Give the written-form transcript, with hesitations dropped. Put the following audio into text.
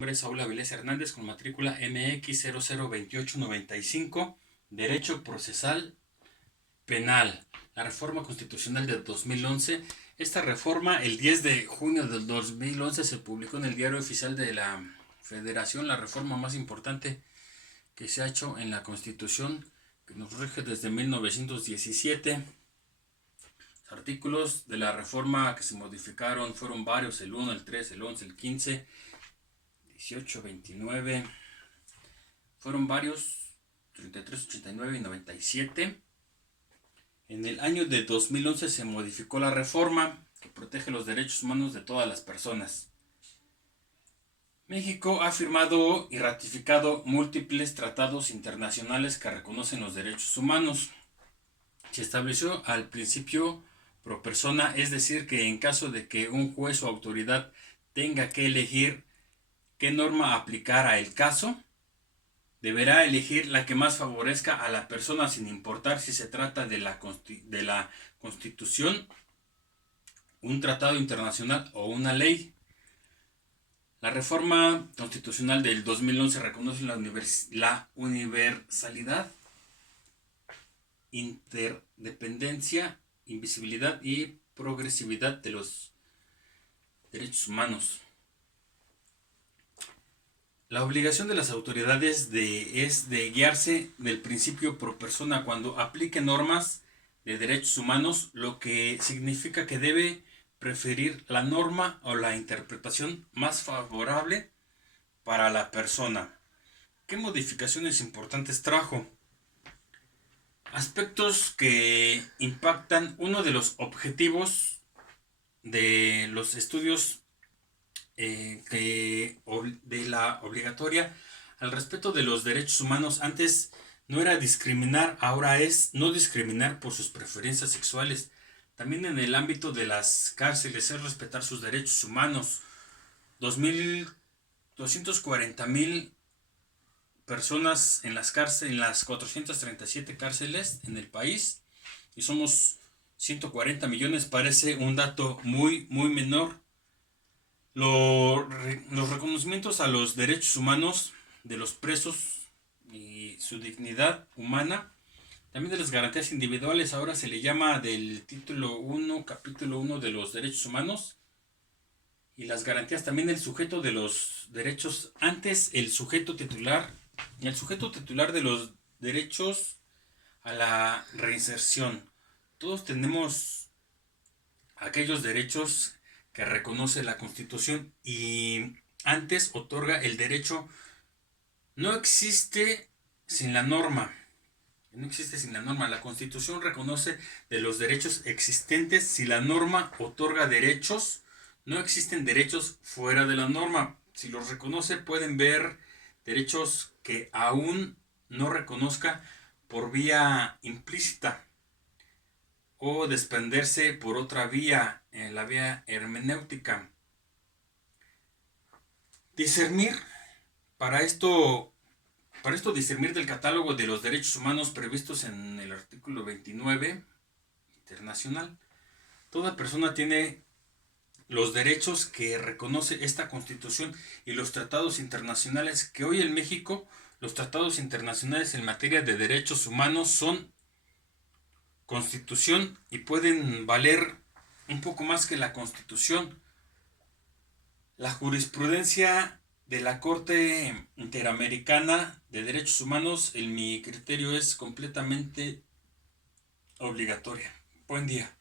Mi nombre es Saúl Avilés Hernández con matrícula MX002895, Derecho Procesal Penal, la reforma constitucional de 2011. Esta reforma, el 10 de junio del 2011, se publicó en el Diario Oficial de la Federación, la reforma más importante que se ha hecho en la Constitución, que nos rige desde 1917. Los artículos de la reforma que se modificaron fueron varios: el 1, el 3, el 11, el 15, 18, 29, fueron varios, 33, 89 y 97. En el año de 2011 se modificó la reforma que protege los derechos humanos de todas las personas. México ha firmado y ratificado múltiples tratados internacionales que reconocen los derechos humanos. Se estableció al principio pro persona, es decir, que en caso de que un juez o autoridad tenga que elegir qué norma aplicar a el caso, deberá elegir la que más favorezca a la persona, sin importar si se trata de la Constitución, un tratado internacional o una ley. La reforma constitucional del 2011 reconoce la universalidad, interdependencia, invisibilidad y progresividad de los derechos humanos. La obligación de las autoridades es de guiarse del principio pro persona cuando aplique normas de derechos humanos, lo que significa que debe preferir la norma o la interpretación más favorable para la persona. ¿Qué modificaciones importantes trajo? Aspectos que impactan uno de los objetivos de los estudios de la obligatoria al respeto de los derechos humanos. Antes no era discriminar, ahora es no discriminar por sus preferencias sexuales. También en el ámbito de las cárceles es respetar sus derechos humanos. 240,000 personas en las cárceles, en las 437 cárceles en el país, y somos 140 millones. Parece un dato muy menor. Los reconocimientos a los derechos humanos de los presos y su dignidad humana, también de las garantías individuales, ahora se le llama del título 1, capítulo 1 de los derechos humanos, y las garantías también del sujeto de los derechos. Antes el sujeto titular de los derechos a la reinserción. Todos tenemos aquellos derechos que reconoce la Constitución, y antes otorga el derecho. No existe sin la norma. La Constitución reconoce de los derechos existentes. Si la norma otorga derechos, no existen derechos fuera de la norma. Si los reconoce, pueden ver derechos que aún no reconozca por vía implícita o desprenderse por otra vía, en la vía hermenéutica. Discernir, para esto discernir del catálogo de los derechos humanos previstos en el artículo 29 internacional. Toda persona tiene los derechos que reconoce esta Constitución y los tratados internacionales, que hoy en México los tratados internacionales en materia de derechos humanos son Constitución y pueden valer un poco más que la Constitución. La jurisprudencia de la Corte Interamericana de Derechos Humanos, en mi criterio, es completamente obligatoria. Buen día.